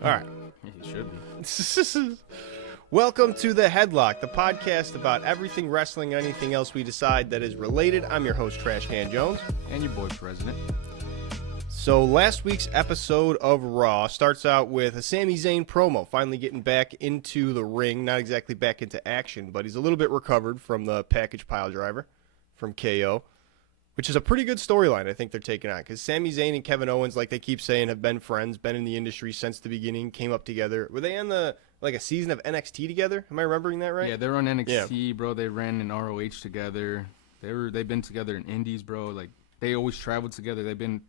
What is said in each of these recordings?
All right. He should be. Welcome to The Headlock, the podcast about everything wrestling and anything else we decide that is related. I'm your host, Trash Can Jones. And your boy President. So last week's episode of Raw starts out with a Sami Zayn promo, finally getting back into the ring. Not exactly back into action, but he's a little bit recovered from the package pile driver from KO, which is a pretty good storyline I think they're taking on. Because Sami Zayn and Kevin Owens, like they keep saying, have been friends, been in the industry since the beginning, came up together. Were they on a season of NXT together? Am I remembering that right? Yeah, they're on NXT, bro. They ran in ROH together. They've been together in Indies, bro. Like they always traveled together. They've been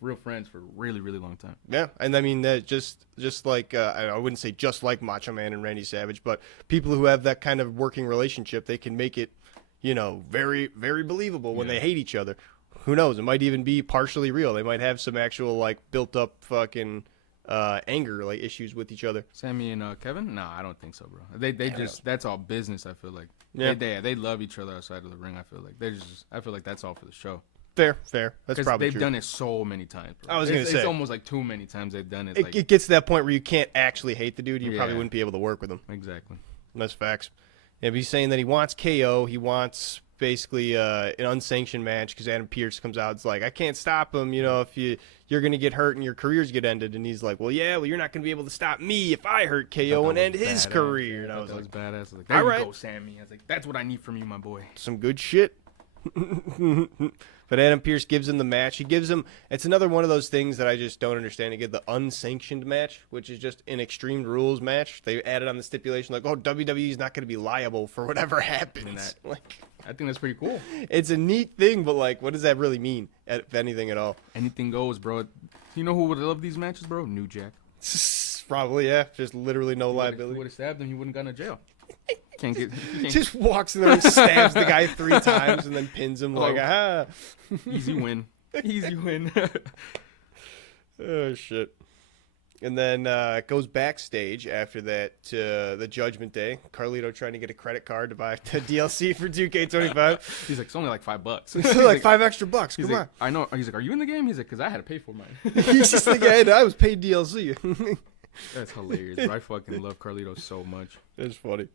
real friends for a really, really long time. Yeah, and I mean just like I wouldn't say just like Macho Man and Randy Savage, but people who have that kind of working relationship, they can make it, very, very believable when they hate each other. Who knows? It might even be partially real. They might have some actual like built up fucking anger like issues with each other. Sammy and Kevin? No, I don't think so, bro. They just that's all business. I feel like they love each other outside of the ring. I feel like I feel like that's all for the show. Fair. That's probably they've true. done it so many times, bro. I was gonna say it's almost like too many times they've done it. It gets to that point where you can't actually hate the dude. You probably wouldn't be able to work with him. Exactly. That's facts. Yeah, but he's saying that he wants KO. He wants basically an unsanctioned match because Adam Pearce comes out. It's like, I can't stop him. If you're going to get hurt and your careers get ended. And he's like, well, you're not going to be able to stop me if I hurt KO and end his career. And I was like, badass. I was like, there you go, Sammy. I was like, that's what I need from you, my boy. Some good shit. But Adam Pearce gives him the match. He gives him, it's another one of those things that I just don't understand. He get the unsanctioned match, which is just an Extreme Rules match. They added on the stipulation like, WWE is not going to be liable for whatever happens. I think that's pretty cool. It's a neat thing, but like, what does that really mean, if anything at all? Anything goes, bro. You know who would love these matches, bro? New Jack. Probably, yeah. Just literally no liability. If he would have stabbed him, he wouldn't gone to jail. Just walks in there and stabs the guy 3 times and then pins him like, aha. Easy win. Easy win. Oh, shit. And then it goes backstage after that to the Judgment Day. Carlito trying to get a credit card to buy the DLC for 2K25. He's like, it's only like $5. It's like $5 extra. Come like, on. I know. He's like, are you in the game? He's like, because I had to pay for mine. He's just like, yeah, I was paid DLC. That's hilarious. Bro. I fucking love Carlito so much. It's funny.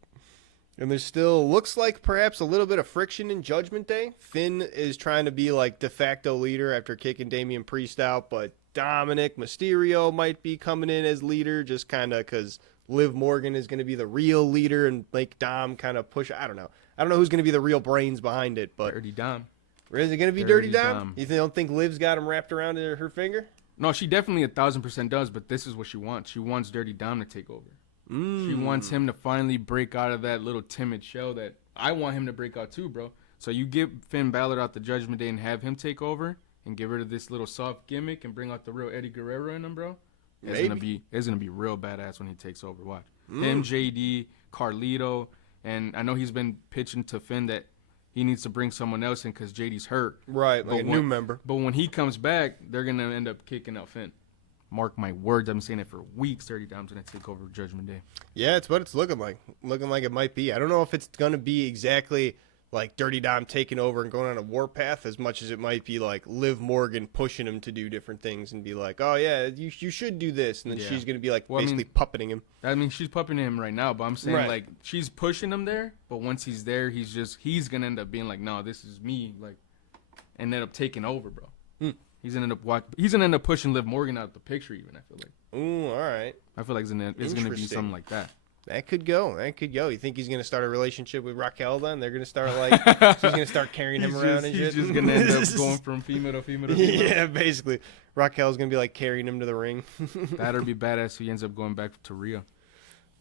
And there still looks like perhaps a little bit of friction in Judgment Day. Finn is trying to be like de facto leader after kicking Damian Priest out, but Dominic Mysterio might be coming in as leader just kind of because Liv Morgan is going to be the real leader and make Dom kind of push. I don't know who's going to be the real brains behind it, but Dirty Dom. Is it going to be Dirty Dom? You don't think Liv's got him wrapped around her finger? No, she definitely 1,000% does, but this is what she wants. She wants Dirty Dom to take over. She wants him to finally break out of that little timid shell that I want him to break out too, bro. So you get Finn Balor out the Judgment Day and have him take over and get rid of this little soft gimmick and bring out the real Eddie Guerrero in him, bro. It's gonna be real badass when he takes over. Watch him, JD, Carlito, and I know he's been pitching to Finn that he needs to bring someone else in because JD's hurt. Right, like a new member. But when he comes back, they're gonna end up kicking out Finn. Mark my words, I've been saying it for weeks. Dirty Dom's going to take over Judgment Day. Yeah, it's what it's looking like. Looking like it might be. I don't know if it's going to be exactly like Dirty Dom taking over and going on a warpath as much as it might be like Liv Morgan pushing him to do different things and be like, oh, yeah, you should do this. And then she's going to be like basically puppeting him. I mean, she's puppeting him right now, but I'm saying like she's pushing him there. But once he's there, he's going to end up being like, no, this is me. Like, and end up taking over, bro. He's gonna end up pushing Liv Morgan out of the picture. Even I feel like. Ooh, all right. I feel like it's gonna be something like that. That could go. You think he's gonna start a relationship with Raquel? Then they're gonna start like she's gonna start carrying him around and shit. He's just gonna end up going from female to female to female. Yeah, basically. Raquel's gonna be like carrying him to the ring. That'd be badass if he ends up going back to Rhea.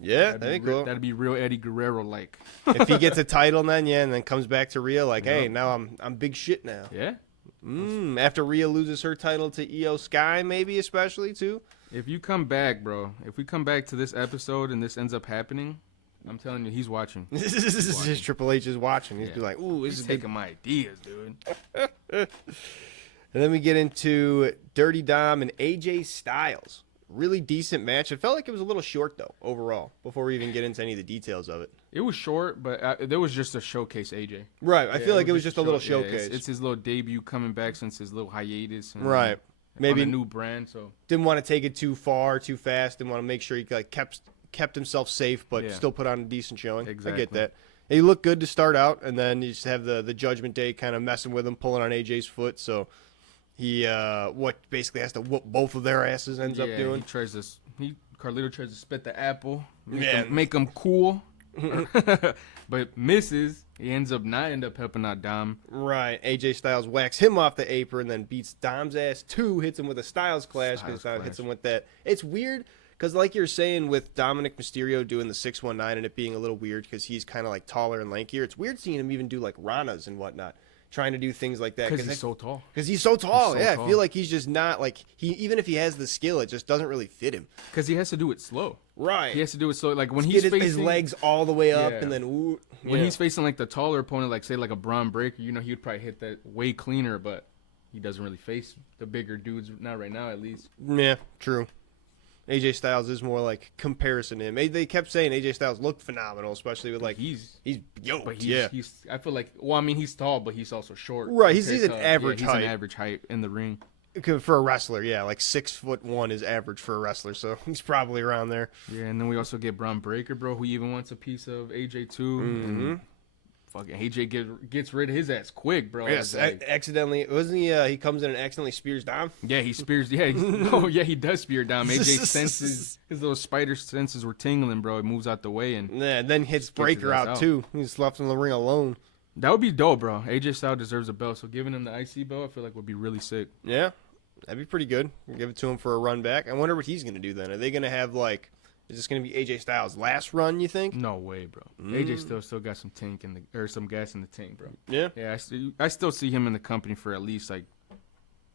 Yeah, that'd be cool. That'd be real Eddie Guerrero like. If he gets a title, then and then comes back to Rhea like, hey, now I'm big shit now. Yeah. After Rhea loses her title to Io Sky, maybe especially too. If you come back, bro, if we come back to this episode and this ends up happening, I'm telling you, he's watching. Triple H is watching. He's be like, ooh, he's taking my ideas, dude. And then we get into Dirty Dom and AJ Styles. Really decent match. It felt like it was a little short, though, overall, before we even get into any of the details of it. It was short, but there was just a showcase AJ. Right. I feel like it was just a little showcase. It's his little debut coming back since his little hiatus. And right. maybe on a new brand. So didn't want to take it too far, too fast. Didn't want to make sure he like kept himself safe, but still put on a decent showing. Exactly. I get that. He looked good to start out, and then you just have the Judgment Day kind of messing with him, pulling on AJ's foot. So he basically has to whoop both of their asses. Ends up doing. Carlito tries to spit the apple, make him cool, but misses. He ends up helping out Dom. Right. AJ Styles whacks him off the apron, then beats Dom's ass too. Hits him with a Styles Clash because hits him with that. It's weird. Because like you're saying with Dominic Mysterio doing the 619 and it being a little weird because he's kind of like taller and lankier, it's weird seeing him even do like Ranas and whatnot, trying to do things like that. Because he's so tall. Because he's so tall. I feel like he's just not like even if he has the skill, it just doesn't really fit him. Because he has to do it slow. Right. He has to do it slow. Like when he's facing his legs all the way up and then when he's facing like the taller opponent, like say like a Braun Breaker, he would probably hit that way cleaner, but he doesn't really face the bigger dudes, not right now at least. Yeah, true. AJ Styles is more like comparison to him. They kept saying AJ Styles looked phenomenal, especially with like he's yoked. But he's I feel like he's tall, but he's also short. Right, he's an average height. He's an average height in the ring. For a wrestler, like 6'1" is average for a wrestler, so he's probably around there. Yeah, and then we also get Braun Breaker, bro, who even wants a piece of AJ too. And fucking AJ gets rid of his ass quick, bro. Yes, accidentally wasn't he? He comes in and accidentally spears Dom. Yeah, he spears. Yeah, he does spear Dom. AJ senses his little spider senses were tingling, bro. He moves out the way and then hits Breaker out too. He's left in the ring alone. That would be dope, bro. AJ Styles deserves a belt, so giving him the IC belt, I feel like would be really sick. Yeah, that'd be pretty good. Give it to him for a run back. I wonder what he's gonna do then. Are they gonna have like? Is this going to be AJ Styles' last run, you think? No way, bro. AJ still got some some gas in the tank, bro. Yeah? Yeah, I still see him in the company for at least like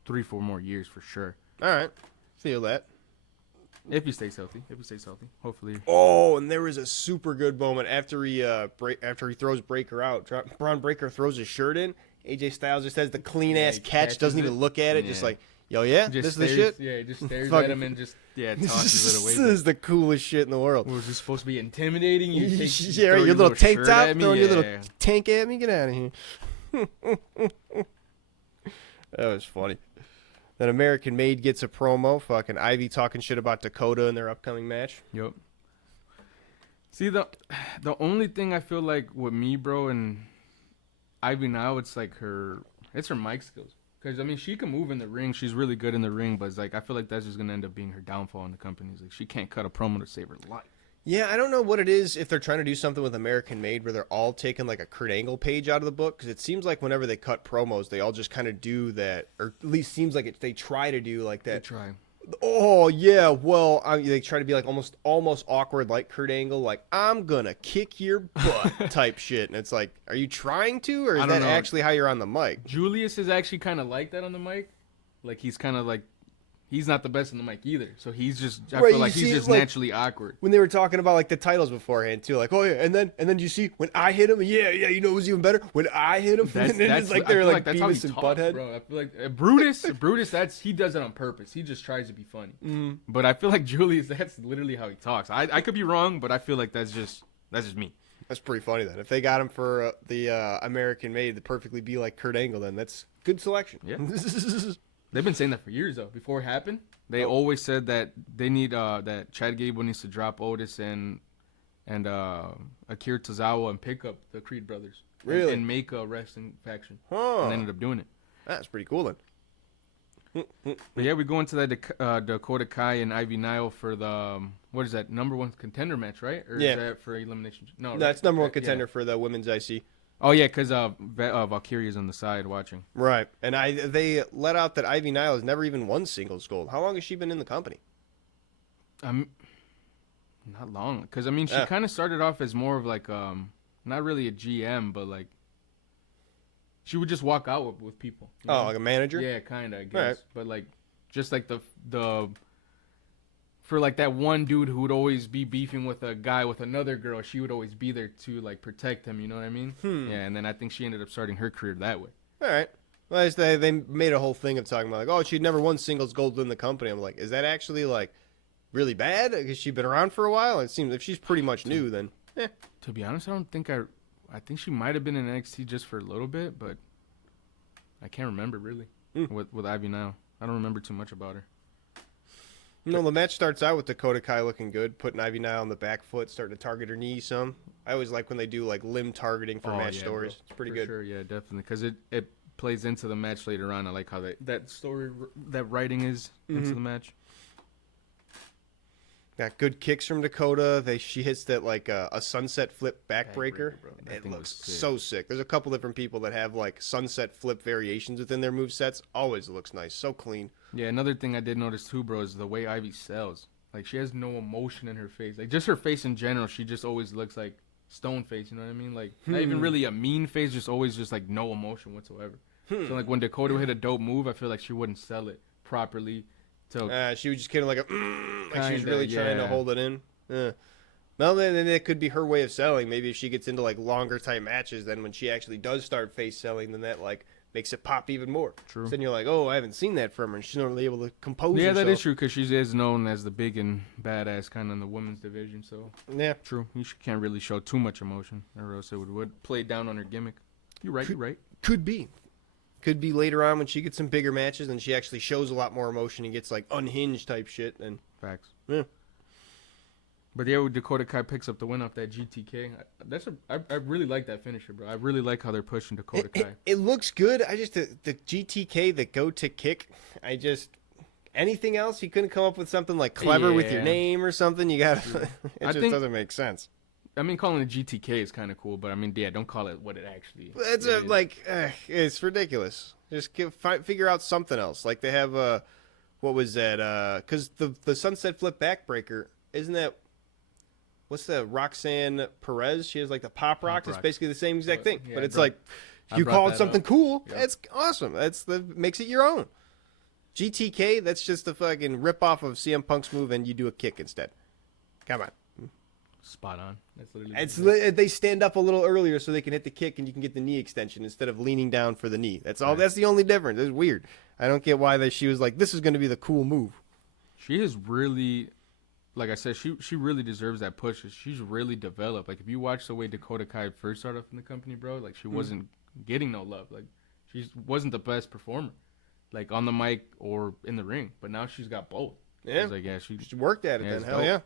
3-4 more years for sure. All right. Feel that. If he stays healthy. Hopefully. Oh, and there was a super good moment after he throws Breaker out. Braun Breaker throws his shirt in. AJ Styles just has the clean-ass catch, doesn't even look at it, just like, yo, this is the shit? Yeah, he just stares at him and just tosses it away. This is the coolest shit in the world. Was this supposed to be intimidating? You your little tank top, throwing your little tank at me? Get out of here. That was funny. Then American Made gets a promo. Fucking Ivy talking shit about Dakota in their upcoming match. Yep. See, the only thing I feel like with me, bro, and Ivy now, it's her mic skills. Because, I mean, she can move in the ring. She's really good in the ring. But, it's like, I feel like that's just going to end up being her downfall in the company. It's like, she can't cut a promo to save her life. Yeah, I don't know what it is if they're trying to do something with American Made where they're all taking, like, a Kurt Angle page out of the book. Because it seems like whenever they cut promos, they all just kind of do that. Or at least seems like they try to do like that. They try. Oh, yeah, well, they try to be, like, almost awkward like Kurt Angle. Like, I'm going to kick your butt type shit. And it's like, are you trying to? Or is that actually how you're on the mic? Julius is actually kind of like that on the mic. Like, he's kind of like, he's not the best on the mic either. So he's just, I feel like he's just naturally awkward. When they were talking about like the titles beforehand too, like, oh yeah, and then you see when I hit him, yeah, you know it was even better when I hit him. And then it's like they're like Beavis and Butthead. Bro, I feel like Brutus, he does it on purpose. He just tries to be funny. But I feel like Julius, that's literally how he talks. I could be wrong, but I feel like that's just me. That's pretty funny then. If they got him for the American Made to perfectly be like Kurt Angle, then that's good selection. Yeah. They've been saying that for years, though. Before it happened, they always said that they need that Chad Gable needs to drop Otis and Akira Tozawa and pick up the Creed brothers. Really? And make a wrestling faction. Huh. And they ended up doing it. That's pretty cool then. But yeah, we go into that Dakota Kai and Ivy Nile for the what is that, #1 contender match, right? Or is that for elimination? No, that's #1 contender for the women's IC. Oh yeah, because Valkyria's on the side watching. Right, and they let out that Ivy Nile has never even won singles gold. How long has she been in the company? Not long, because I mean she kind of started off as more of like not really a GM, but like she would just walk out with people. You know? Like a manager? Yeah, kind of, I guess. Right. But like just like the for like that one dude who would always be beefing with a guy with another girl, she would always be there to like protect him, you know what I mean? Yeah, and then I think she ended up starting her career that way. All right. Well, they made a whole thing of talking about like, oh, she'd never won singles gold in the company. I'm like, is that actually like really bad? Because she's been around for a while. It seems if she's pretty much new, then. To be honest, I think she might have been in NXT just for a little bit, but I can't remember really with Ivy now. I don't remember too much about her. The match starts out with Dakota Kai looking good, putting Ivy Nile on the back foot, starting to target her knee some. I always like when they do like limb targeting for match stories. Bro. It's pretty For good. Sure, yeah, definitely, because it plays into the match later on. I like how that story, that writing is into the match. Got good kicks from Dakota. She hits that like a sunset flip backbreaker. It looks so sick. There's a couple different people that have like sunset flip variations within their movesets. Always looks nice. So clean. Yeah, another thing I did notice too, bro, is the way Ivy sells. Like, she has no emotion in her face. Like, just her face in general, she just always looks like stone face, you know what I mean? Like, not even really a mean face, just always just like no emotion whatsoever. So like when Dakota would hit a dope move, I feel like she wouldn't sell it properly. So she was just kind of like like she was really trying to hold it in. Well, then it could be her way of selling. Maybe if she gets into like longer type matches, then when she actually does start face selling, then that like makes it pop even more. True. So then you're like, oh, I haven't seen that from her. And she's not really able to compose herself. Yeah, that is true, because she is known as the big and badass kind of in the women's division. So yeah, true. She can't really show too much emotion, or else it would play down on her gimmick. You're right. You're right. Could be later on when she gets some bigger matches and she actually shows a lot more emotion and gets like unhinged type shit. And Facts. Yeah. But yeah, Dakota Kai picks up the win off that GTK. I really like that finisher, bro. I really like how they're pushing Dakota Kai. It looks good. I just the GTK, the go to kick. Anything else? You couldn't come up with something like clever with your name or something. You got it. Doesn't make sense. I mean, calling it GTK is kind of cool, but I mean, yeah, don't call it what it actually is. It's ridiculous. Just figure out something else. Like they have what was that? Because the sunset flip backbreaker, isn't that? What's the Roxanne Perez? She has like the pop rock. It's basically the same exact thing, but it's like you call it something cool. Yep. It's awesome. Makes it your own. GTK, that's just a fucking rip off of CM Punk's move, and you do a kick instead. Come on. Spot on. That's literally they stand up a little earlier so they can hit the kick and you can get the knee extension instead of leaning down for the knee. That's all. Right. That's the only difference. It's weird. I don't get why she was like, this is going to be the cool move. She is really, like I said, she really deserves that push. She's really developed. Like, if you watch the way Dakota Kai first started off in the company, bro, like she wasn't getting no love. Like, she wasn't the best performer, like on the mic or in the ring. But now she's got both. Yeah. Like, she worked at it then. Hell yeah.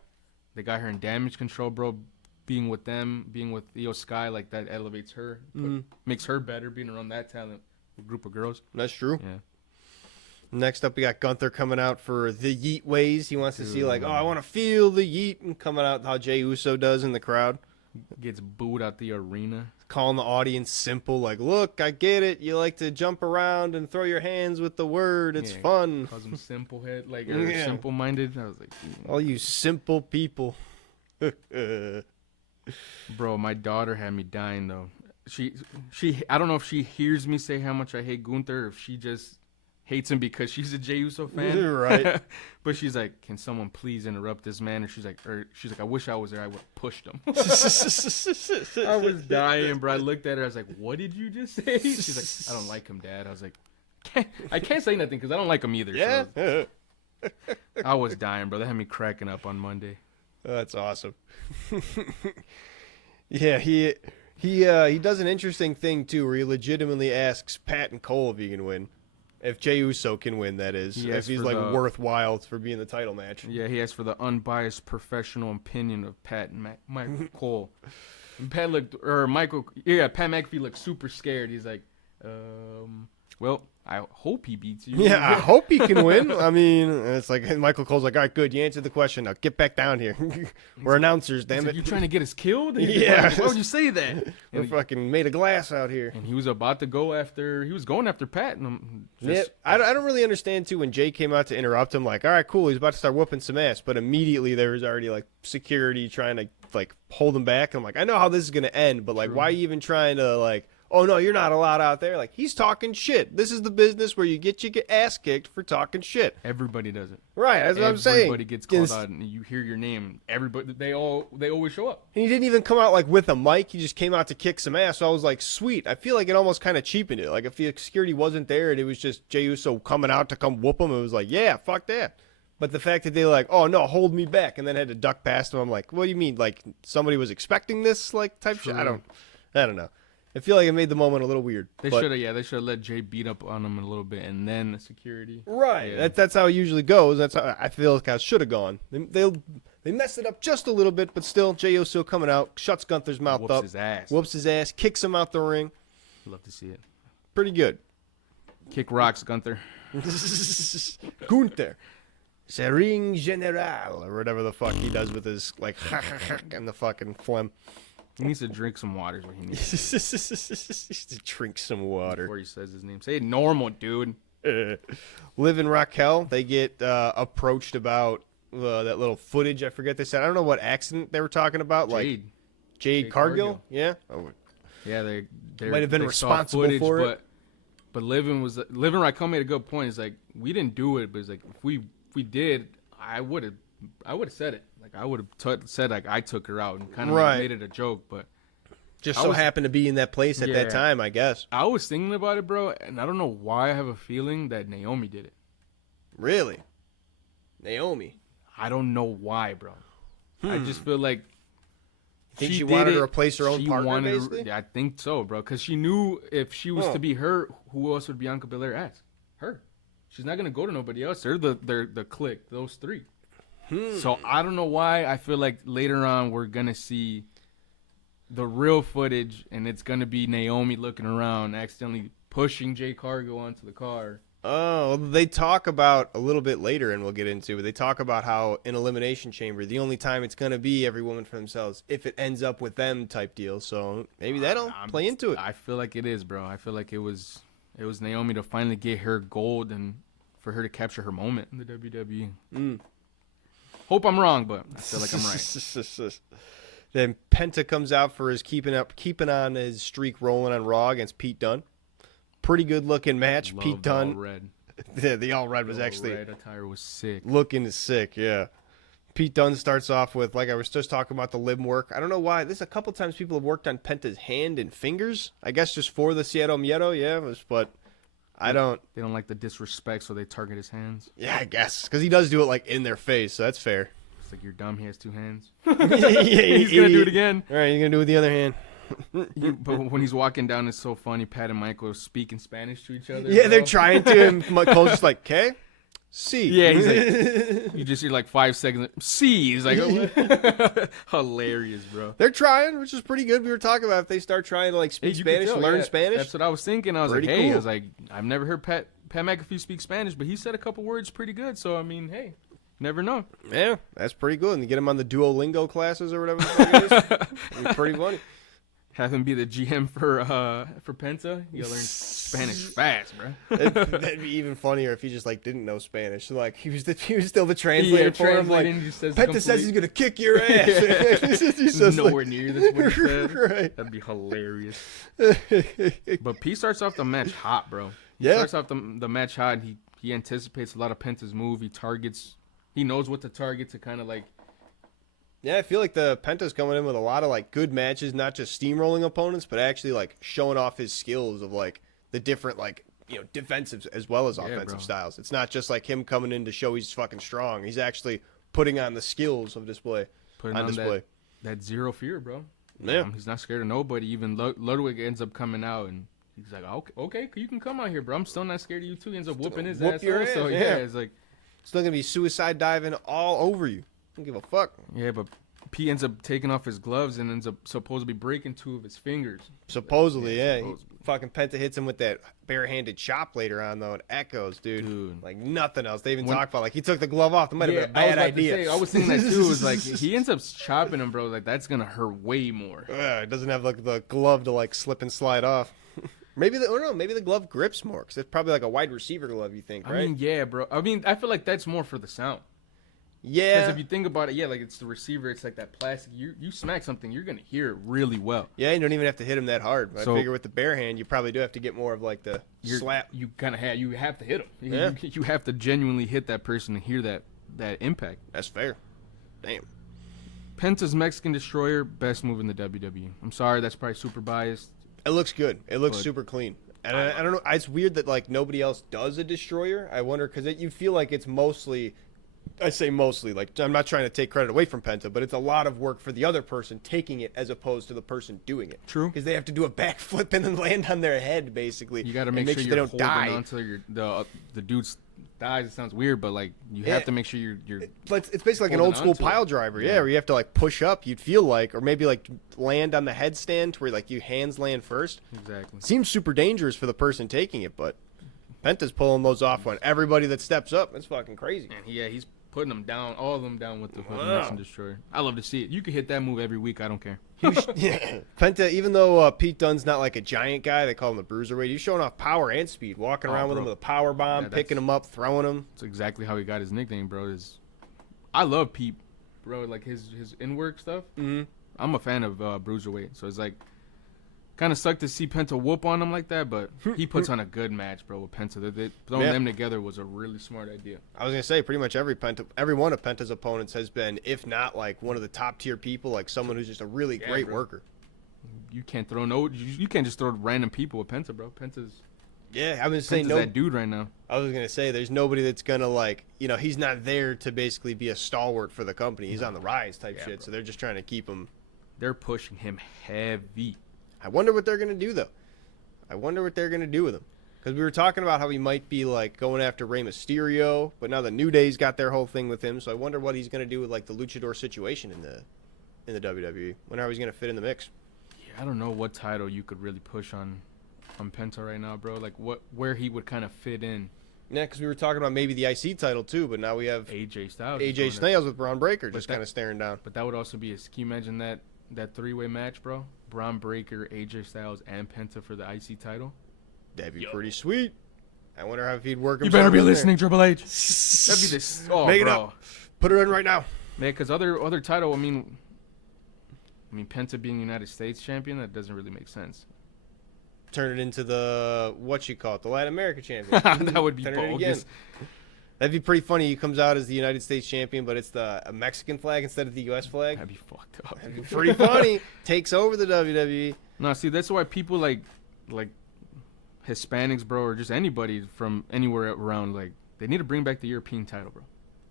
They got her in Damage Control, bro. Being with them, being with Io Sky, like that elevates her, makes her better being around that talent group of girls. That's true. Yeah. Next up, we got Gunther coming out for the Yeet Ways. He wants to see like, I want to feel the Yeet, and coming out how Jey Uso does in the crowd. Gets booed out the arena. Calling the audience simple, like, look, I get it. You like to jump around and throw your hands with the word. It's fun. Calls him simple head, like simple-minded. I was like, all you simple people. Bro, my daughter had me dying though. She I don't know if she hears me say how much I hate Gunther, or if she just hates him because she's a Jey Uso fan. Right. But she's like, can someone please interrupt this man? And she's like, I wish I was there. I would have pushed him. I was dying, bro. I looked at her. I was like, what did you just say? She's like, I don't like him, Dad. I was like, I can't say nothing because I don't like him either. Yeah. So I was dying, bro. That had me cracking up on Monday. Oh, that's awesome. Yeah, he does an interesting thing too, where he legitimately asks Pat and Cole if he can win. If Jey Uso can win, that is. If he's like worthwhile for being the title match. Yeah, he asked for the unbiased professional opinion of Pat and Michael Cole. And Pat McAfee looked super scared. He's like, well, I hope he beats you. Yeah, I hope he can win. I mean, it's like Michael Cole's like, all right, good, you answered the question. Now get back down here. We're announcers, damn it. You trying to get us killed? Yeah. Why would you say that? We're fucking made of glass out here. And he was about to go after. He was going after Pat. And I don't really understand too when Jay came out to interrupt him. Like, all right, cool, he's about to start whooping some ass, but immediately there was already like security trying to like hold him back. I'm like, I know how this is gonna end, but like, why are you even trying to like? Oh, no, you're not allowed out there. Like, he's talking shit. This is the business where you get your ass kicked for talking shit. Everybody does it. Right, that's what I'm saying. Everybody gets called out, and you hear your name. Everybody, they always show up. And he didn't even come out, like, with a mic. He just came out to kick some ass. So I was like, sweet. I feel like it almost kind of cheapened it. Like, if the security wasn't there and it was just Jey Uso coming out to come whoop him, it was like, yeah, fuck that. But the fact that they like, oh, no, hold me back, and then had to duck past him, I'm like, what do you mean? Like, somebody was expecting this, like, type shit? I don't know. I feel like it made the moment a little weird. They should have let Jay beat up on him a little bit and then the security. Right. Yeah. That's how it usually goes. That's how I feel like I should have gone. They messed it up just a little bit, but still, Jey Uso coming out, shuts Gunther's mouth Whoops up, his ass, kicks him out the ring. Love to see it. Pretty good. Kick rocks, Gunther. Gunther. C'est ring general, or whatever the fuck he does with his, like, and the fucking phlegm. He needs to drink some water is what he needs. He needs to drink some water. Before he says his name. Say it normal, dude. Liv and Raquel, they get approached about that little footage. I forget they said. I don't know what accident they were talking about. Jade Cargill? Yeah. Oh. Yeah, they might have been responsible for it. But Liv and Raquel made a good point. It's like, we didn't do it, but it's like, if we did, I would have said it. Like, I would have said, like, I took her out and kind of made it a joke, but just happened to be in that place at that time, I guess. I was thinking about it, bro, and I don't know why I have a feeling that Naomi did it. Really? Naomi? I don't know why, bro. I just feel like she wanted to replace her own partner, basically? I think so, bro, because she knew if she was to be her, who else would Bianca Belair ask? Her. She's not going to go to nobody else. They're the clique, those three. So I don't know why I feel like later on we're going to see the real footage, and it's going to be Naomi looking around, accidentally pushing Jay Cargill onto the car. Oh, they talk about a little bit later, and we'll get into it. They talk about how in Elimination Chamber, the only time it's going to be every woman for themselves if it ends up with them type deal. So maybe that'll play into it. I feel like it is, bro. I feel like it was Naomi to finally get her gold and for her to capture her moment in the WWE. Hope I'm wrong, but I feel like I'm right. Then Penta comes out for his keeping on his streak rolling on Raw against Pete Dunne. Pretty good looking match. Love Pete Dunne. All red. The all red was actually red attire was sick. Looking sick, yeah. Pete Dunne starts off with, like I was just talking about, the limb work. I don't know why. There's a couple times people have worked on Penta's hand and fingers. I guess just for the Cierto Miedo, yeah. But I don't. They don't like the disrespect, so they target his hands. Yeah, I guess. Because he does do it, like, in their face, so that's fair. It's like, you're dumb, he has two hands. He's going to do it again. All right, you're going to do it with the other hand. But when he's walking down, it's so funny. Pat and Michael speaking Spanish to each other. Yeah, bro. they're trying to, and Cole's just like, "Okay, see." Yeah, he's like, you just hear like 5 seconds. See, he's like, oh, hilarious, bro. They're trying, which is pretty good. We were talking about if they start trying to like speak Spanish, learn Spanish. That's what I was thinking. I was pretty like, hey, cool. I was like, I've never heard Pat McAfee speak Spanish, but he said a couple words pretty good. So I mean, hey, never know. Yeah, that's pretty good. And you get him on the Duolingo classes or whatever the fuck it is. It'd be pretty funny. Have him be the GM for Penta. You gotta learn Spanish fast, bro. That'd be even funnier if he just like didn't know Spanish. So, like he was still the translator for him. Like Penta says he's gonna kick your ass. He's nowhere near this what he said. Right. That'd be hilarious. But P starts off the match hot, bro. He Yeah. starts off the match hot. He anticipates a lot of Penta's move. He knows what to target to kind of like. Yeah, I feel like the Penta's coming in with a lot of like good matches, not just steamrolling opponents, but actually like showing off his skills of like the different like, you know, defensive as well as offensive styles. It's not just like him coming in to show he's fucking strong. He's actually putting on the skills of display. Putting on display. That zero fear, bro. Yeah. He's not scared of nobody. Even Ludwig ends up coming out and he's like, okay, you can come out here, bro. I'm still not scared of you too. He ends up whooping his ass. So yeah, it's like still gonna be suicide diving all over you. Don't give a fuck. Yeah, but P ends up taking off his gloves and ends up supposedly breaking 2 of his fingers. Supposedly, yeah. Fucking Penta hits him with that barehanded chop later on, though. It echoes, dude. Like nothing else. They even talk about, like, he took the glove off. That might have been a bad idea. I was thinking that, too. It was like, he ends up chopping him, bro. Like, that's going to hurt way more. It doesn't have, like, the glove to, like, slip and slide off. Maybe the glove grips more, because it's probably like a wide receiver glove, you think, right? I mean, yeah, bro. I mean, I feel like that's more for the sound. Yeah. Because if you think about it, yeah, like it's the receiver. It's like that plastic. You smack something, you're going to hear it really well. Yeah, you don't even have to hit him that hard. I figure with the bare hand, you probably do have to get more of like the slap. You kind of have to hit him. Yeah. You have to genuinely hit that person to hear that impact. That's fair. Damn. Penta's Mexican Destroyer, best move in the WWE. I'm sorry, that's probably super biased. It looks good. It looks super clean. And I don't know. It's weird that like nobody else does a Destroyer. I wonder because you feel like it's mostly I say mostly, like, I'm not trying to take credit away from Penta, but it's a lot of work for the other person taking it as opposed to the person doing it. True. Because they have to do a backflip and then land on their head, basically. You got to make sure they you're don't holding die. onto the dude's thighs. It sounds weird, but like you have to make sure you're. It's basically like an old school pile driver, where you have to like push up. You'd feel like, or maybe like land on the headstand where like your hands land first. Exactly. Seems super dangerous for the person taking it, but Penta's pulling those off on everybody that steps up. It's fucking crazy. And he's putting them down, all of them down with the fucking Nixon Destroyer. I love to see it. You could hit that move every week. I don't care. Yeah. Penta, even though Pete Dunne's not like a giant guy, they call him the bruiserweight. He's showing off power and speed, walking around with him with a power bomb, picking him up, throwing him. That's exactly how he got his nickname, bro. I love Pete, bro. Like his in-work stuff. Mm-hmm. I'm a fan of bruiserweight, so it's like kind of sucked to see Penta whoop on him like that, but he puts on a good match, bro, with Penta. Throwing them together was a really smart idea. I was going to say, pretty much every one of Penta's opponents has been, if not like one of the top tier people, like someone who's just a really great worker. You can't you can't just throw random people with Penta, bro. Penta's I was saying that dude right now. I was going to say, there's nobody that's going to like, he's not there to basically be a stalwart for the company. He's on the rise type shit, bro. So they're just trying to keep him. They're pushing him heavy. I wonder what they're going to do, though. I wonder what they're going to do with him. Because we were talking about how he might be, like, going after Rey Mysterio, but now the New Day's got their whole thing with him, so I wonder what he's going to do with, like, the luchador situation in the WWE. Wonder how he's going to fit in the mix. Yeah, I don't know what title you could really push on Penta right now, bro. Like, where he would kind of fit in. Yeah, because we were talking about maybe the IC title, too, but now we have AJ Styles. AJ Styles with Braun Breaker just kind of staring down. But that would also be can you imagine that three-way match, bro? Braun Breaker, AJ Styles, and Penta for the IC title. That'd be pretty sweet. I wonder how if he'd work. You better be listening, Triple H. That'd be this. Oh, Make it bro. up. Put it in right now. Man, because other title. I mean, Penta being United States champion, that doesn't really make sense. Turn it into the the Latin America champion. That would be bogus. That'd be pretty funny. He comes out as the United States champion, but it's a Mexican flag instead of the U.S. flag. That'd be fucked up. That'd be pretty funny. Takes over the WWE. No, see, that's why people like Hispanics, bro, or just anybody from anywhere around, like, they need to bring back the European title, bro.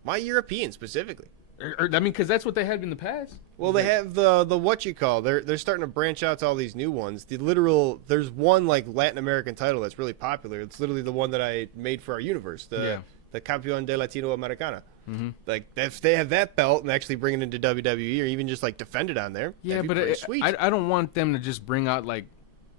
Why European specifically? Because that's what they had in the past. Well, they have the They're starting to branch out to all these new ones. There's one like Latin American title that's really popular. It's literally the one that I made for our universe. The Campeón de Latinoamericana. Mm-hmm. Like, if they have that belt and actually bring it into WWE or even just like defend it on there, yeah, but sweet. I don't want them to just bring out like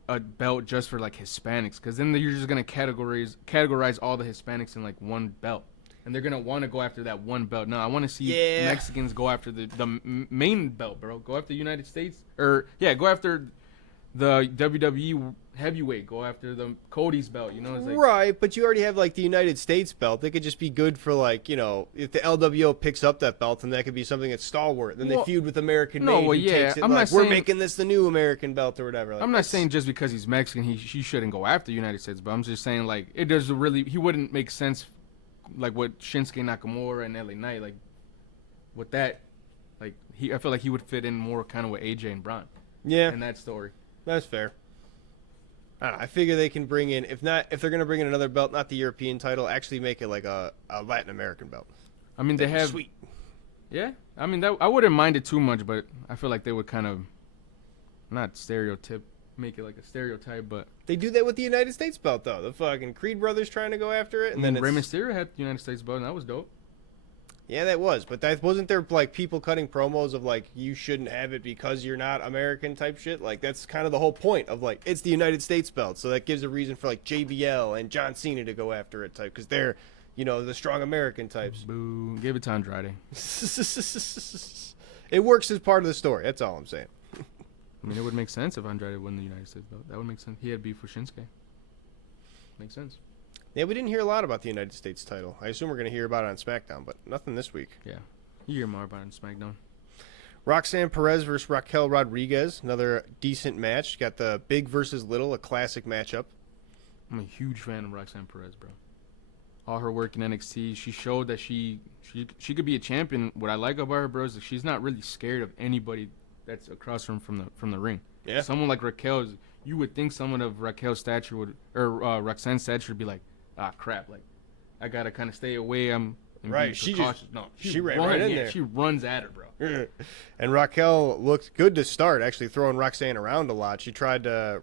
a belt just for like Hispanics, because then you're just gonna categorize all the Hispanics in like one belt, and they're gonna want to go after that one belt. No, I want to see Mexicans go after the main belt, bro. Go after the United States, or go after the WWE heavyweight. Go after the Cody's belt. It's like, right, but you already have like the United States belt. They could just be good for like if the LWO picks up that belt, then that could be something that's stalwart. Then they feud with American Made. Takes it, I'm not saying, we're making this the new American belt or whatever. Like, I'm not saying just because he's Mexican he shouldn't go after the United States, but I'm just saying like it doesn't really. He wouldn't make sense like with Shinsuke Nakamura and LA Knight, like with that, like I feel like he would fit in more kind of with AJ and Braun. Yeah, in that story. That's fair. I figure they can bring in, if they're going to bring in another belt, not the European title, actually make it like a Latin American belt. I mean, they have. Sweet. Yeah, I mean, I wouldn't mind it too much, but I feel like they would kind of not make it like a stereotype, but they do that with the United States belt though. The fucking Creed brothers trying to go after it, and then Rey Mysterio had the United States belt, and that was dope. Yeah, that was, but that wasn't there like people cutting promos of like you shouldn't have it because you're not American type shit. Like that's kind of the whole point of like it's the United States belt, so that gives a reason for like JBL and John Cena to go after it type because they're the strong American types. Boo! Give it to Andrade. It works as part of the story. That's all I'm saying. I mean, it would make sense if Andrade won the United States belt. That would make sense. He had beef with Shinsuke. Makes sense. Yeah, we didn't hear a lot about the United States title. I assume we're going to hear about it on SmackDown, but nothing this week. Yeah, you hear more about it on SmackDown. Roxanne Perez versus Raquel Rodriguez, another decent match. Got the big versus little, a classic matchup. I'm a huge fan of Roxanne Perez, bro. All her work in NXT, she showed that she could be a champion. What I like about her, bro, is that she's not really scared of anybody that's across from the ring. Yeah. Someone like Raquel, you would think someone of Raquel's stature Roxanne's stature would be like, ah, crap, like I gotta kind of stay away. I'm and Right, be she precautious. she ran right in there. She runs at her, bro. And Raquel looked good to start, actually throwing Roxanne around a lot.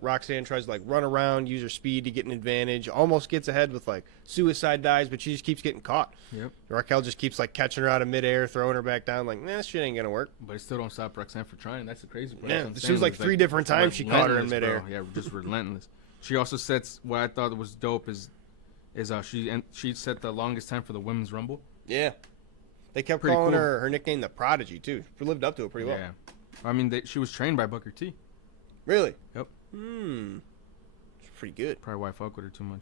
Roxanne tries to like run around, use her speed to get an advantage, almost gets ahead with like suicide dives, but she just keeps getting caught. Yep. Raquel just keeps like catching her out of midair, throwing her back down, like, this shit ain't gonna work. But it still don't stop Roxanne for trying. That's the crazy part. Yeah, she was like three different times she caught her in midair. Bro. Yeah, just relentless. She also sets what I thought was dope is she set the longest time for the women's rumble. Yeah. They kept Pretty calling cool. her nickname the Prodigy, too. She lived up to it pretty well. Yeah. I mean, she was trained by Booker T. Really? Yep. It's pretty good. Probably why I fuck with her too much.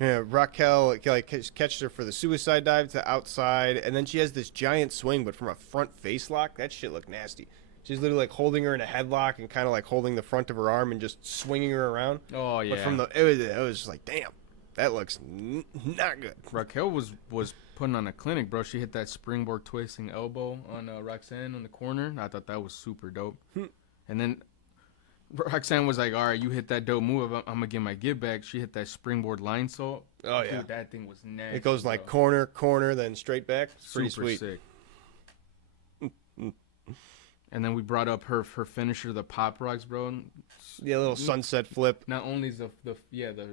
Yeah, Raquel like catches her for the suicide dive to outside, and then she has this giant swing, but from a front face lock. That shit looked nasty. She's literally like holding her in a headlock and kind of like holding the front of her arm and just swinging her around. Oh, yeah. But it was just like, damn, that looks not good. Raquel was putting on a clinic, bro. She hit that springboard twisting elbow on Roxanne on the corner. I thought that was super dope. And then Roxanne was like, all right, you hit that dope move. I'm going to get my give back. She hit that springboard line salt. Oh, yeah. Dude, that thing was nasty. It goes like bro. corner, then straight back. It's pretty Super sweet. sick. And then we brought up her finisher, the pop rocks, bro. Yeah, a little sunset flip. Not only is the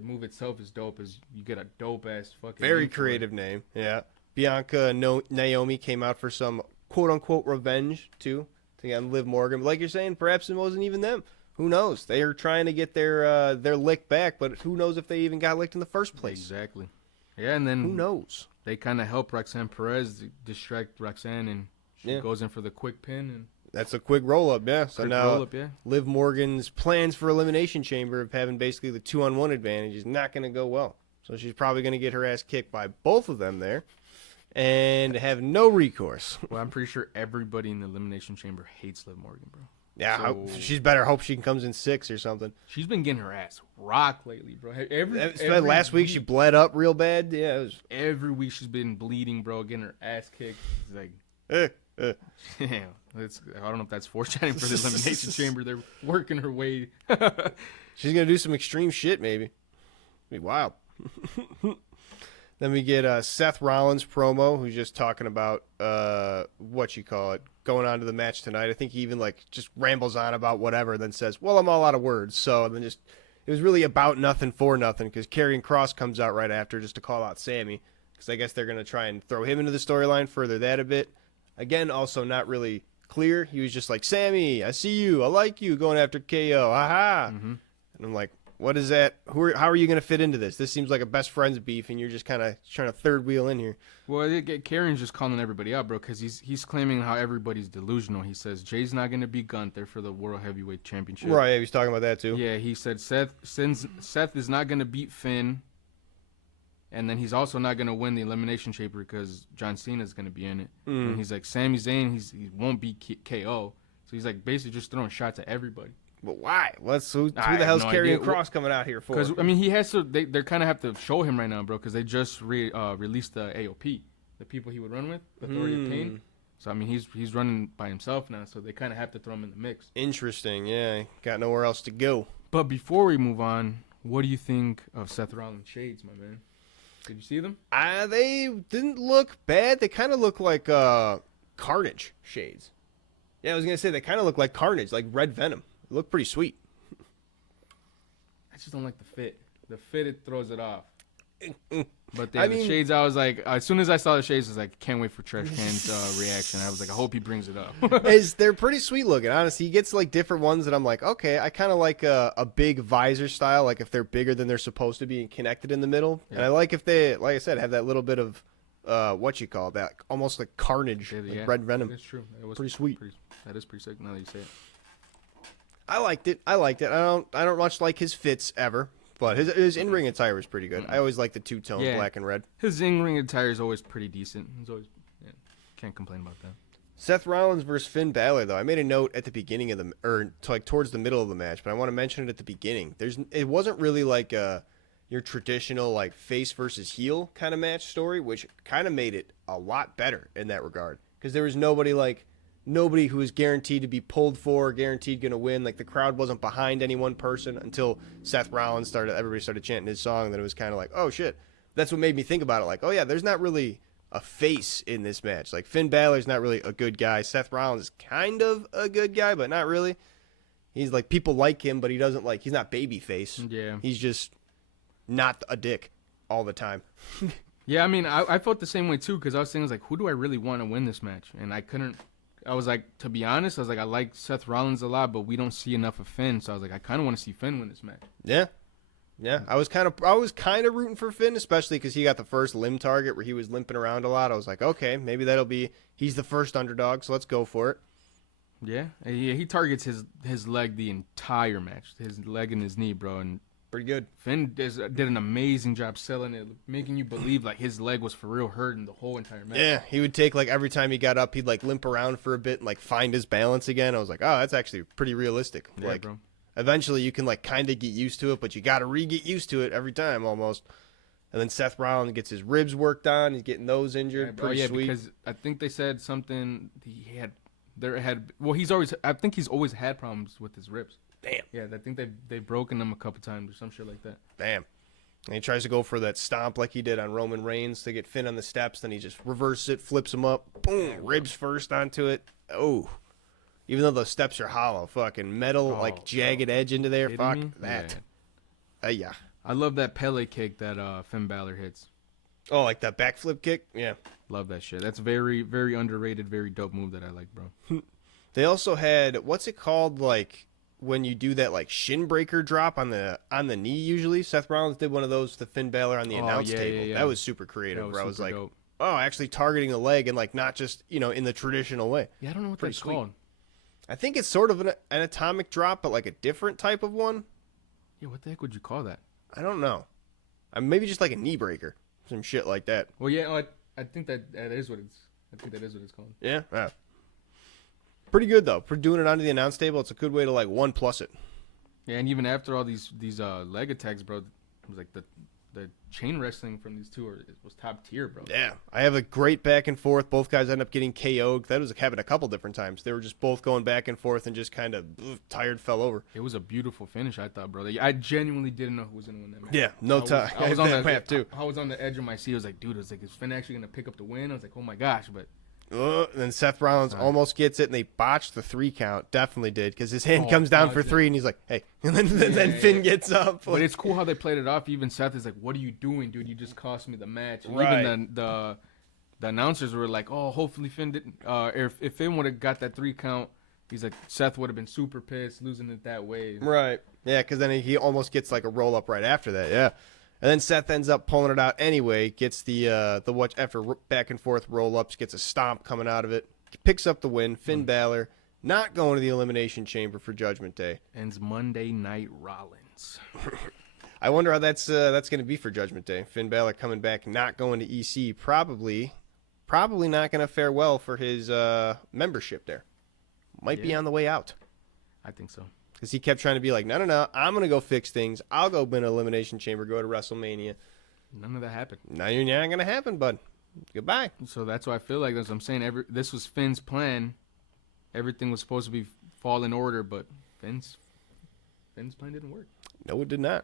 move itself is dope, is you get a dope ass fucking Very name for it. creative name. Yeah. Bianca and Naomi came out for some quote unquote revenge too. On Liv Morgan. But like you're saying, perhaps it wasn't even them. Who knows? They are trying to get their lick back, but who knows if they even got licked in the first place? Exactly. Yeah, and then who knows? They kind of help Roxanne Perez distract Roxanne, and she goes in for the quick pin. And that's a quick roll up, yeah. So now yeah. Liv Morgan's plans for Elimination Chamber of having basically the 2-on-1 advantage is not going to go well. So she's probably going to get her ass kicked by both of them there and have no recourse. Well, I'm pretty sure everybody in the Elimination Chamber hates Liv Morgan, bro. Yeah, she's better hope she comes in 6 or something. She's been getting her ass rocked lately, bro. Last week she bled up real bad. Yeah, it was... every week she's been bleeding, bro, getting her ass kicked. It's like, yeah, I don't know if that's foreshadowing for the Elimination Chamber. They're working her way. She's gonna do some extreme shit, maybe. Be wild. Then we get Seth Rollins promo, who's just talking about going on to the match tonight. I think he even like just rambles on about whatever, and then says, "Well, I'm all out of words." So then it was really about nothing for nothing, because Karrion Kross comes out right after just to call out Sammy, because I guess they're gonna try and throw him into the storyline, further that a bit. Again, also not really clear. He was just like, "Sammy, I see you, I like you, going after KO, haha." And I'm like, what is that? How are you going to fit into this? This seems like a best friends beef, and you're just kind of trying to third wheel in here. Well, Karrion's just calling everybody out, bro, because he's claiming how everybody's delusional. He says Jay's not going to beat Gunther for the World Heavyweight Championship. Right, he was talking about that too. Yeah, he said Seth is not going to beat Finn, and then he's also not going to win the Elimination Chamber because John Cena's going to be in it. And he's like, Sami Zayn, he won't beat KO. So he's like basically just throwing shots at everybody. But why? Who the hell's Karrion Kross coming out here for? Because I mean, he has to. They kind of have to show him right now, bro, because they just released the AOP, the people he would run with, Authority of Pain. So I mean, he's running by himself now, so they kind of have to throw him in the mix. Interesting, yeah. Got nowhere else to go. But before we move on, what do you think of Seth Rollins' shades, my man? Did you see them? They didn't look bad. They kind of look like Carnage shades. Yeah, I was gonna say they kind of look like Carnage, like Red Venom. They look pretty sweet. I just don't like the fit. The fit, it throws it off. But the shades, I was like, as soon as I saw the shades, I was like, can't wait for Trash Can's reaction. I was like, I hope he brings it up. They're pretty sweet looking, honestly. He gets like different ones that I'm like, okay, I kind of like a big visor style, like if they're bigger than they're supposed to be and connected in the middle. Yeah. And I like if they, like I said, have that little bit of, almost like Carnage, like Red Venom. That's true. It was pretty sweet. That is pretty sick now that you say it. I liked it. I don't much like his fits ever, but his in-ring attire was pretty good. I always like the two-tone black and red. His in-ring attire is always pretty decent. He's always can't complain about that. Seth Rollins versus Finn Balor, though. I made a note at the beginning of towards the middle of the match, but I want to mention it at the beginning. It wasn't really like your traditional like face versus heel kind of match story, which kind of made it a lot better in that regard, because there was nobody who was guaranteed to be pulled for, guaranteed going to win. Like, the crowd wasn't behind any one person until Seth Rollins everybody started chanting his song. Then it was kind of like, oh, shit, that's what made me think about it. Like, oh yeah, there's not really a face in this match. Like Finn Balor's not really a good guy. Seth Rollins is kind of a good guy, but not really. He's like, people like him, but he's not babyface. Yeah. He's just not a dick all the time. Yeah, I mean, I felt the same way too, because I was thinking, like, who do I really want to win this match? And I was like, to be honest, I like Seth Rollins a lot, but we don't see enough of Finn. So I was like, I kind of want to see Finn win this match. Yeah. Yeah, I was kind of rooting for Finn, especially because he got the first limb target where he was limping around a lot. I was like, okay, maybe he's the first underdog, so let's go for it. Yeah, he targets his leg the entire match, his leg and his knee, bro, and pretty good. Finn did an amazing job selling it, making you believe like his leg was for real hurting the whole entire match. Yeah, he would take like every time he got up, he'd like limp around for a bit and like find his balance again. I was like, oh, that's actually pretty realistic. Yeah, like, bro. Eventually you can like kind of get used to it, but you got to get used to it every time almost. And then Seth Rollins gets his ribs worked on. He's getting those injured. Yeah, bro, pretty sweet. Because I think they said something I think he's always had problems with his ribs. Damn. Yeah, I think they've broken them a couple times or some shit like that. Damn. And he tries to go for that stomp like he did on Roman Reigns to get Finn on the steps. Then he just reverses it, flips him up. Boom. Ribs first onto it. Oh. Even though those steps are hollow. Fucking metal, jagged edge into there. Fuck me? that. Yeah. I love that Pele kick that Finn Balor hits. Oh, like that backflip kick? Yeah. Love that shit. That's very, very underrated, very dope move that I like, bro. They also had, what's it called, like, when you do that, like, shin breaker drop on the knee usually? Seth Rollins did one of those to Finn Balor on the announce table. Yeah. That was super creative, bro. I was like, dope. Oh, actually targeting the leg and, like, not just, in the traditional way. Yeah, I don't know what that's called. I think it's sort of an atomic drop, but, like, a different type of one. Yeah, what the heck would you call that? I don't know. Maybe just, like, a knee breaker. Some shit like that. Well, yeah, I think that is what it's called. Yeah. Pretty good though. For doing it onto the announce table, it's a good way to like 1+ it. Yeah, and even after all these leg attacks, bro, it was like the chain wrestling from these two was top tier, bro. Yeah, I have a great back and forth. Both guys end up getting KO'd. That was happened a couple different times. They were just both going back and forth and just kind of tired, fell over. It was a beautiful finish, I thought, bro. I genuinely didn't know who was gonna win that match. Yeah, no time. I was on that map too. I was on the edge of my seat. I was like, dude, is Finn actually gonna pick up the win? I was like, oh my gosh, but. And then Seth Rollins almost gets it, and they botched the 3 count. Definitely did, because his hand comes down for 3, and he's like, hey. And then Finn gets up. But it's cool how they played it off. Even Seth is like, what are you doing, dude? You just cost me the match. And right. Even the announcers were like, oh, hopefully Finn didn't. If Finn would have got that 3 count, he's like, Seth would have been super pissed losing it that way. Right. Yeah, because then he almost gets like a roll up right after that. Yeah. And then Seth ends up pulling it out anyway, gets the watch after back and forth roll ups, gets a stomp coming out of it, picks up the win. Finn Balor not going to the Elimination Chamber for Judgment Day. Ends Monday Night Rollins. I wonder how that's going to be for Judgment Day. Finn Balor coming back, not going to EC, probably not going to fare well for his membership there. Might be on the way out. I think so. Because he kept trying to be like, no, I'm going to go fix things. I'll go win an Elimination Chamber, go to WrestleMania. None of that happened. No, you're not going to happen, bud. Goodbye. So that's why I feel like, as I'm saying, this was Finn's plan. Everything was supposed to fall in order, but Finn's plan didn't work. No, it did not.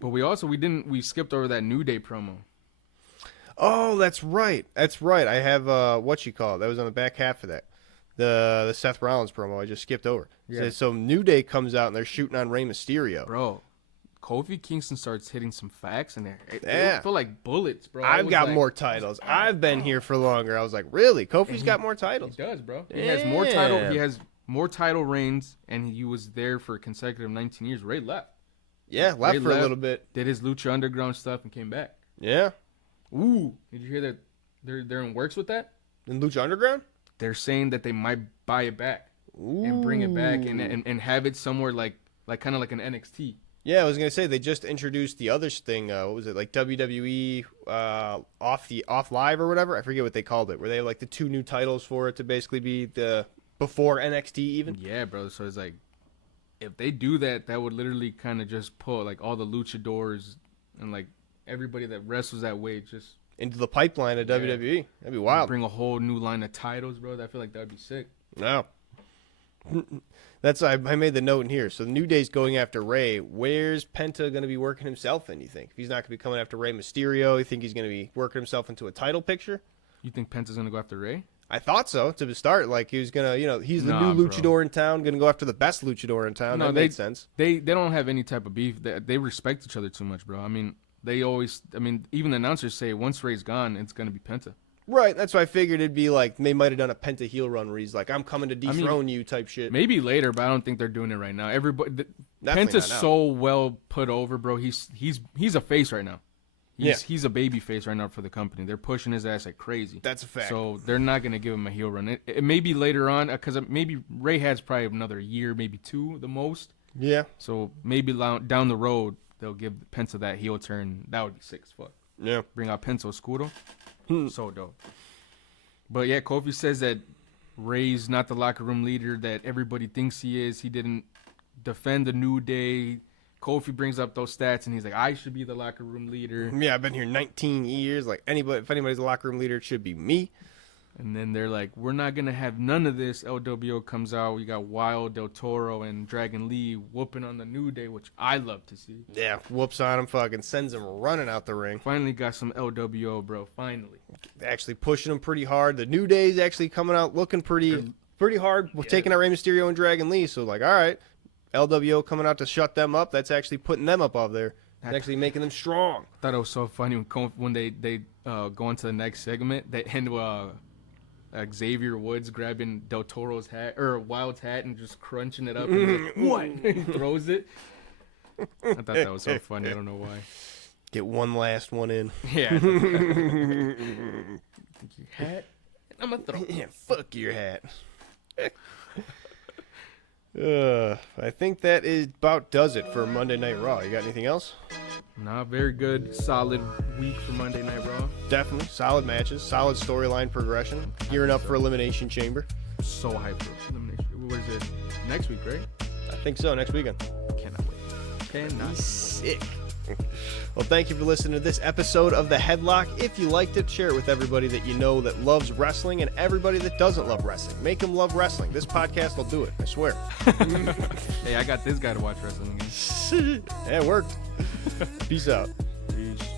But we skipped over that New Day promo. Oh, that's right. I have, that was on the back half of that. The Seth Rollins promo I just skipped over. Yeah. So New Day comes out and they're shooting on Rey Mysterio. Bro, Kofi Kingston starts hitting some facts and they feel like bullets, bro. I've got more titles. I've been here for longer. I was like, really? Kofi's got more titles? He does, bro. He has more title. He has more title reigns, and he was there for a consecutive 19 years. Ray left. Yeah, left for a little bit. Did his Lucha Underground stuff and came back. Yeah. Ooh, did you hear that? They're in works with that. In Lucha Underground? They're saying that they might buy it back and bring it back and have it somewhere like kind of like an NXT. Yeah, I was gonna say they just introduced the other thing. What was it, like WWE off live or whatever? I forget what they called it. Where they have like the 2 new titles for it to basically be the before NXT even. Yeah, bro. So it's like if they do that, that would literally kind of just put like all the luchadors and like everybody that wrestles that way just into the pipeline of WWE. That'd be wild. Bring a whole new line of titles, bro. I feel like that would be sick. No. That's why I made the note in here. So the New Day's going after Rey. Where's Penta going to be working himself in, you think? If he's not going to be coming after Rey Mysterio, you think he's going to be working himself into a title picture? You think Penta's going to go after Rey? I thought so, to start. Like, he was going to, he's the new luchador bro. in town, going to go after the best luchador in town. That made sense. They don't have any type of beef. They respect each other too much, bro. I mean, even the announcers say once Rey's gone, it's going to be Penta. Right, that's why I figured it'd be like they might have done a Penta heel run where he's like, I'm coming to dethrone you type shit. Maybe later, but I don't think they're doing it right now. Penta's so well put over, bro. He's a face right now. He's a baby face right now for the company. They're pushing his ass like crazy. That's a fact. So they're not going to give him a heel run. It may be later on because maybe Rey has probably another year, maybe 2 the most. Yeah. So maybe down the road, they'll give Penta that heel turn. That would be sick as fuck. Yeah. Bring out Penta Oscuro. So dope. But yeah, Kofi says that Rey's not the locker room leader that everybody thinks he is. He didn't defend the New Day. Kofi brings up those stats and he's like, I should be the locker room leader. Yeah, I've been here 19 years. Like, if anybody's a locker room leader, it should be me. And then they're like, we're not going to have none of this. LWO comes out. We got Wild, Del Toro, and Dragon Lee whooping on the New Day, which I love to see. Yeah, whoops on him, fucking sends him running out the ring. Finally got some LWO, bro. Finally. Actually pushing him pretty hard. The New Day's actually coming out looking pretty hard, taking out Rey Mysterio and Dragon Lee. So, like, all right, LWO coming out to shut them up. That's actually putting them up there. It's actually making them strong. I thought it was so funny when they go into the next segment. They end Xavier Woods grabbing Del Toro's hat or Wild's hat and just crunching it up. And like, what? He throws it. I thought that was so funny. I don't know why. Get one last one in. Yeah. Hat? I'm gonna throw. Yeah, fuck your hat. I think that about does it for Monday Night Raw. You got anything else? Nah, very good, solid week for Monday Night Raw. Definitely. Solid matches, solid storyline progression. Gearing up for Elimination Chamber. So hyped for Elimination. What is it? Next week, right? I think so, next weekend. Cannot wait. Cannot. Sick. Well, thank you for listening to this episode of The Headlock. If you liked it, share it with everybody that you know that loves wrestling and everybody that doesn't love wrestling. Make them love wrestling. This podcast will do it, I swear. Hey, I got this guy to watch wrestling again. Yeah, it worked. Peace out. Peace.